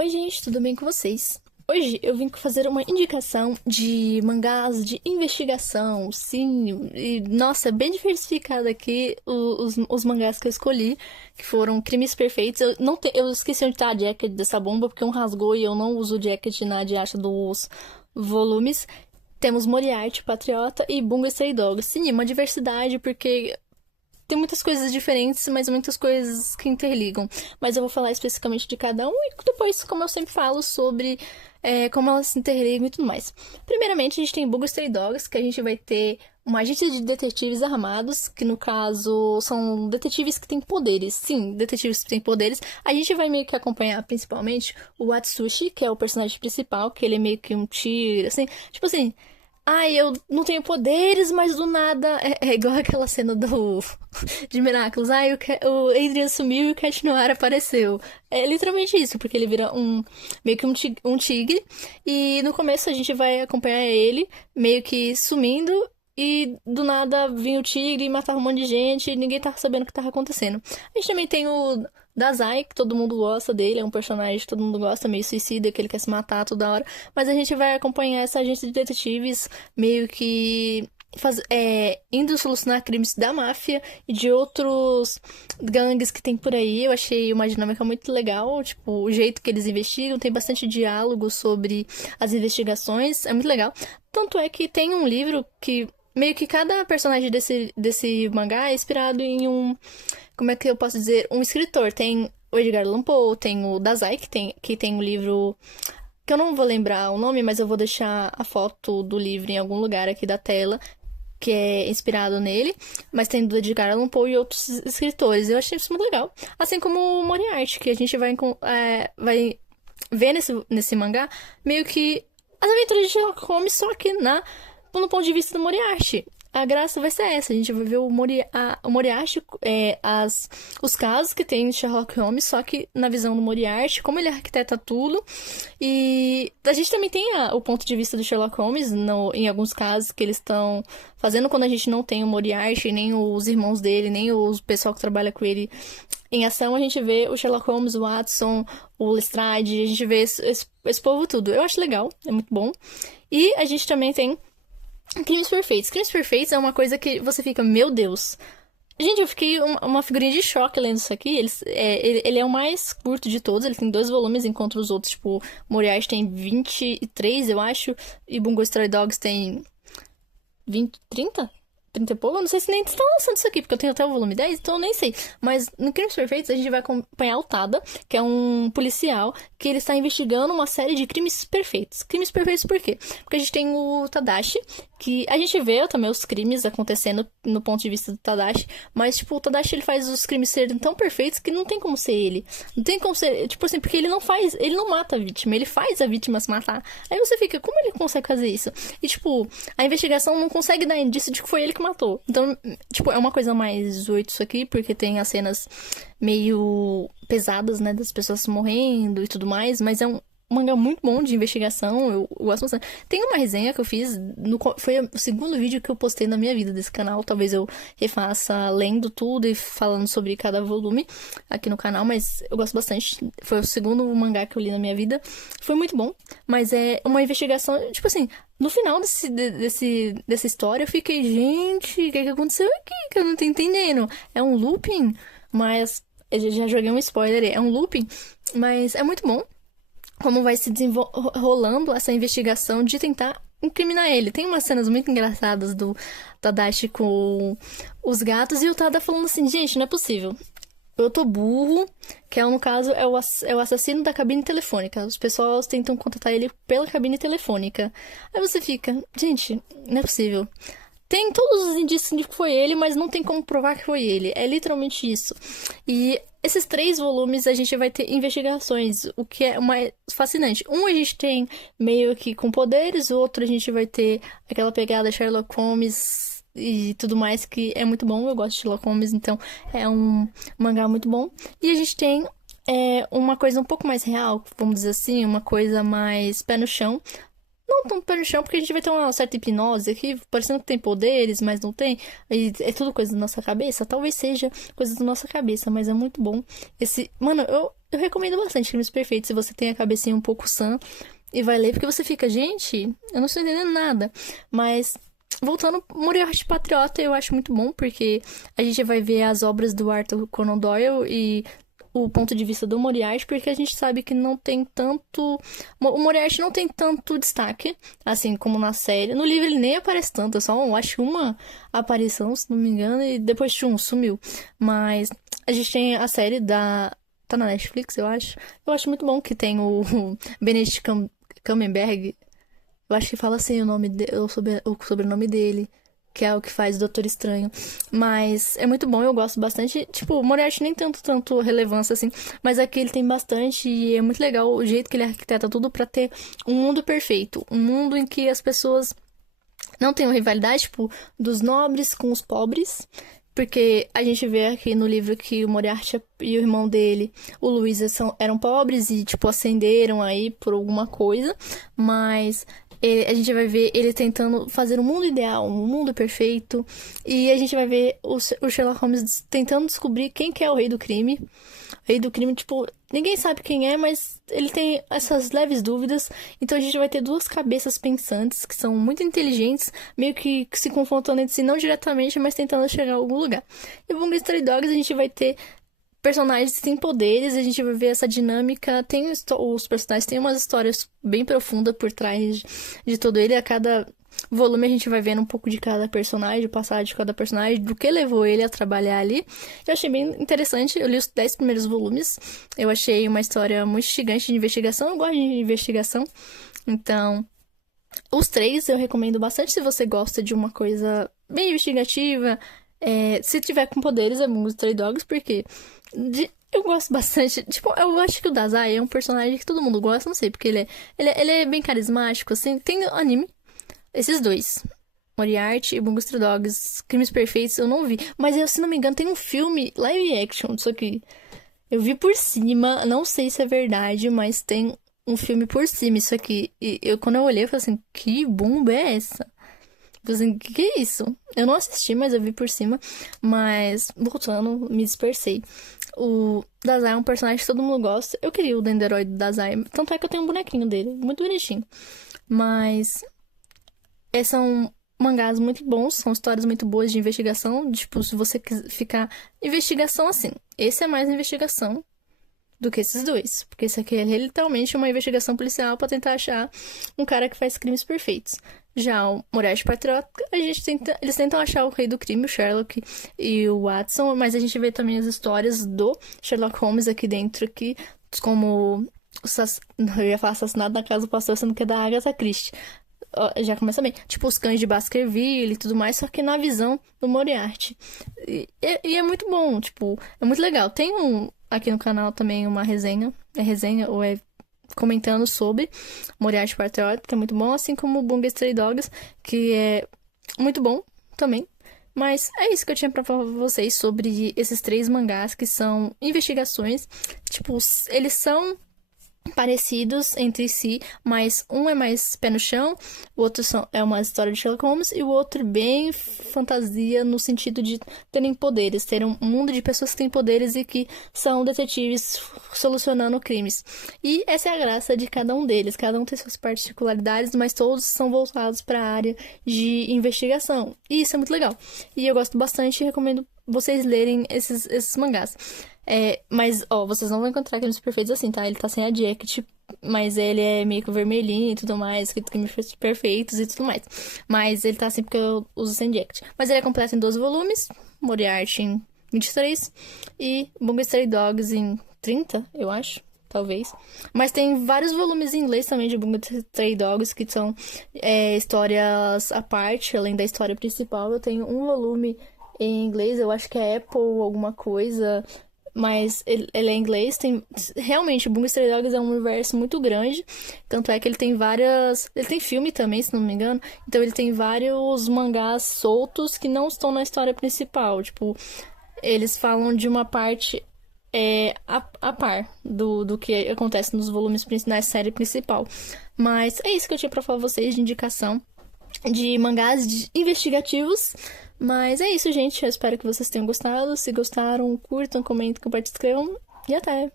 Oi, gente, tudo bem com vocês? Hoje eu vim fazer uma indicação de mangás de investigação, sim, e nossa, bem diversificada aqui os mangás que eu escolhi, que foram Crimes Perfeitos. Eu esqueci onde tá a jacket dessa bomba, porque um rasgou e eu não uso jacket na diacha dos volumes. Temos Moriarty, Patriota e Bungo Stray Dogs. Sim, uma diversidade, porque tem muitas coisas diferentes, mas muitas coisas que interligam. Mas eu vou falar especificamente de cada um e depois, como eu sempre falo, sobre como elas se interligam e tudo mais. Primeiramente, a gente tem Bungo Stray Dogs, que a gente vai ter uma agência de detetives armados, que no caso são detetives que têm poderes. Sim, detetives que têm poderes. A gente vai meio que acompanhar principalmente o Atsushi, que é o personagem principal, que ele é meio que um tigre, assim. Tipo assim, ai, eu não tenho poderes, mas do nada. É igual aquela cena do. De Miraculous. Ai, o Adrian sumiu e o Cat Noir apareceu. É literalmente isso, porque ele vira um. Meio que um tigre. E no começo a gente vai acompanhar ele, meio que sumindo. E do nada vinha o tigre e matava um monte de gente e ninguém tava sabendo o que tava acontecendo. A gente também tem o Dazai, que todo mundo gosta dele, é um personagem que todo mundo gosta, meio suicida, que ele quer se matar toda hora. Mas a gente vai acompanhar essa agência de detetives meio que indo solucionar crimes da máfia e de outros gangues que tem por aí. Eu achei uma dinâmica muito legal, tipo, o jeito que eles investigam, tem bastante diálogo sobre as investigações, é muito legal. Tanto é que tem um livro que meio que cada personagem desse mangá é inspirado em um, como é que eu posso dizer, um escritor. Tem o Edgar Allan Poe, tem o Dazai, que tem um livro que eu não vou lembrar o nome, mas eu vou deixar a foto do livro em algum lugar aqui da tela, que é inspirado nele. Mas tem do Edgar Allan Poe e outros escritores. Eu achei isso muito legal. Assim como o Moriarty, que a gente vai ver nesse mangá, meio que as aventuras de Sherlock Holmes, só que no ponto de vista do Moriarty. A graça vai ser essa, a gente vai ver o Moriarty, os casos que tem em Sherlock Holmes, só que na visão do Moriarty, como ele arquiteta tudo. E a gente também tem o ponto de vista do Sherlock Holmes, em alguns casos que eles estão fazendo quando a gente não tem o Moriarty, nem os irmãos dele, nem o pessoal que trabalha com ele em ação. A gente vê o Sherlock Holmes, o Watson, o Lestrade, a gente vê esse povo tudo. Eu acho legal, é muito bom. E a gente também tem Crimes Perfeitos. Crimes Perfeitos é uma coisa que você fica, meu Deus. Gente, eu fiquei uma figurinha de choque lendo isso aqui. Ele é o mais curto de todos, ele tem 2 volumes, enquanto os outros, tipo, Moriarty tem 23, eu acho, e Bungo Stray Dogs tem 20, 30 e pouco? Eu não sei se nem estão lançando isso aqui, porque eu tenho até o volume 10, então eu nem sei. Mas no Crimes Perfeitos a gente vai acompanhar o Tada, que é um policial que ele está investigando uma série de crimes perfeitos. Crimes perfeitos por quê? Porque a gente tem o Tadashi, que a gente vê também os crimes acontecendo no ponto de vista do Tadashi, mas, tipo, o Tadashi ele faz os crimes serem tão perfeitos que não tem como ser ele. Não tem como ser, tipo assim, porque ele não mata a vítima, ele faz a vítima se matar. Aí você fica, como ele consegue fazer isso? E, tipo, a investigação não consegue dar indício de que foi ele que matou. Então, tipo, é uma coisa mais 18 isso aqui, porque tem as cenas meio pesadas, né, das pessoas morrendo e tudo mais, mas é um mangá muito bom de investigação, eu gosto bastante. Tem uma resenha que eu fiz, foi o segundo vídeo que eu postei na minha vida desse canal, talvez eu refaça lendo tudo e falando sobre cada volume aqui no canal, mas eu gosto bastante. Foi o segundo mangá que eu li na minha vida, foi muito bom, mas é uma investigação, tipo assim, no final dessa história eu fiquei, gente, o que aconteceu aqui? Que eu não tô entendendo. É um looping, mas eu já joguei um spoiler aí, é um looping, mas é muito bom como vai se desenrolando essa investigação de tentar incriminar ele. Tem umas cenas muito engraçadas do Tadashi com os gatos e o Tada falando assim, gente, não é possível. Eu tô burro, que no caso é o assassino da cabine telefônica. Os pessoas tentam contatar ele pela cabine telefônica. Aí você fica, gente, não é possível. Tem todos os indícios de que foi ele, mas não tem como provar que foi ele. É literalmente isso. E esses 3 volumes a gente vai ter investigações, o que é mais fascinante. Um a gente tem meio que com poderes, o outro a gente vai ter aquela pegada Sherlock Holmes e tudo mais, que é muito bom. Eu gosto de Sherlock Holmes, então é um mangá muito bom. E a gente tem uma coisa um pouco mais real, vamos dizer assim, uma coisa mais pé no chão, não tão pé no chão, porque a gente vai ter uma certa hipnose aqui, parecendo que tem poderes, mas não tem. E é tudo coisa da nossa cabeça. Talvez seja coisa da nossa cabeça, mas é muito bom. Mano, eu recomendo bastante Crimes Perfeitos, se você tem a cabecinha um pouco sã e vai ler, porque você fica, gente, eu não estou entendendo nada. Mas, voltando, Moriarty Patriota eu acho muito bom, porque a gente vai ver as obras do Arthur Conan Doyle e o ponto de vista do Moriarty, porque a gente sabe que não tem tanto... O Moriarty não tem tanto destaque, assim como na série. No livro ele nem aparece tanto, é só, acho, uma aparição, se não me engano, e depois sumiu. Mas a gente tem a série da... Tá na Netflix, eu acho. Eu acho muito bom que tem o Benedict Cumberbatch. Eu acho que fala assim o sobrenome dele, que é o que faz Doutor Estranho. Mas é muito bom, eu gosto bastante. Tipo, o Moriarty nem tanto relevância assim, mas aqui ele tem bastante e é muito legal o jeito que ele arquiteta tudo pra ter um mundo perfeito. Um mundo em que as pessoas não tenham rivalidade, tipo, dos nobres com os pobres. Porque a gente vê aqui no livro que o Moriarty e o irmão dele, o Luiz, eram pobres e, tipo, ascenderam aí por alguma coisa. Mas a gente vai ver ele tentando fazer um mundo ideal, um mundo perfeito. E a gente vai ver o Sherlock Holmes tentando descobrir quem que é o rei do crime. O rei do crime, tipo, ninguém sabe quem é, mas ele tem essas leves dúvidas. Então a gente vai ter duas cabeças pensantes que são muito inteligentes, meio que se confrontando entre si, não diretamente, mas tentando chegar a algum lugar. E o Bungo Stray Dogs a gente vai ter personagens sem poderes, a gente vai ver essa dinâmica. Os personagens têm umas histórias bem profundas por trás de todo ele. A cada volume a gente vai vendo um pouco de cada personagem, o passado de cada personagem, do que levou ele a trabalhar ali. Eu achei bem interessante, eu li os 10 primeiros volumes, eu achei uma história muito instigante de investigação, eu gosto de investigação, então os três eu recomendo bastante se você gosta de uma coisa bem investigativa. Se tiver com poderes, é Bungo Stray Dogs, porque eu gosto bastante. Tipo, eu acho que o Dazai é um personagem que todo mundo gosta, não sei, porque ele é bem carismático, assim. Tem anime, esses dois, Moriarty e Bungo Stray Dogs. Crimes Perfeitos eu não vi, mas se não me engano tem um filme live action, só que eu vi por cima, não sei se é verdade, mas tem um filme por cima isso aqui. E quando eu olhei, eu falei assim, que bomba é essa? Eu falei assim, que é isso? Eu não assisti, mas eu vi por cima. Mas, voltando, me dispersei. O Dazai é um personagem que todo mundo gosta. Eu queria o Dendroid do Dazai, tanto é que eu tenho um bonequinho dele, muito bonitinho. Mas são mangás muito bons, são histórias muito boas de investigação. Tipo, se você quiser ficar... Investigação, assim, esse é mais investigação do que esses dois. Porque esse aqui é literalmente uma investigação policial pra tentar achar um cara que faz crimes perfeitos. Já o Moriarty Patriota, eles tentam achar o rei do crime, o Sherlock e o Watson, mas a gente vê também as histórias do Sherlock Holmes aqui dentro, aqui, como eu ia falar assassinato na casa do pastor, sendo que é da Agatha Christie. Já começa bem. Tipo, os cães de Baskerville e tudo mais, só que na visão do Moriarty. E é muito bom, tipo, é muito legal. Tem aqui no canal também uma resenha. É resenha ou é comentando sobre Moriarty Patriota, que é muito bom, assim como o Bungo Stray Dogs, que é muito bom também. Mas é isso que eu tinha pra falar pra vocês sobre esses três mangás que são investigações. Tipo, eles são parecidos entre si, mas um é mais pé no chão, o outro é uma história de Sherlock Holmes e o outro bem fantasia no sentido de terem poderes, ter um mundo de pessoas que têm poderes e que são detetives solucionando crimes. E essa é a graça de cada um deles, cada um tem suas particularidades, mas todos são voltados para a área de investigação. E isso é muito legal. E eu gosto bastante e recomendo vocês lerem esses mangás. Mas, vocês não vão encontrar crimes perfeitos assim, tá? Ele tá sem a jacket, mas ele é meio que vermelhinho e tudo mais, crimes perfeitos e tudo mais. Mas ele tá assim porque eu uso sem jacket. Mas ele é completo em 12 volumes, Moriarty em 23 e Bungo Stray Dogs em 30, eu acho. Talvez. Mas tem vários volumes em inglês também de Bungo Stray Dogs, que são histórias à parte, além da história principal. Eu tenho um volume em inglês, eu acho que é Apple alguma coisa, mas ele é em inglês. Realmente, o Bungo Stray Dogs é um universo muito grande, tanto é que ele tem várias... Ele tem filme também, se não me engano, então ele tem vários mangás soltos que não estão na história principal, tipo, eles falam de uma parte a par do que acontece nos volumes da série principal. Mas é isso que eu tinha pra falar pra vocês de indicação de mangás investigativos. Mas é isso, gente. Eu espero que vocês tenham gostado. Se gostaram, curtam, comentem, compartilhem e até!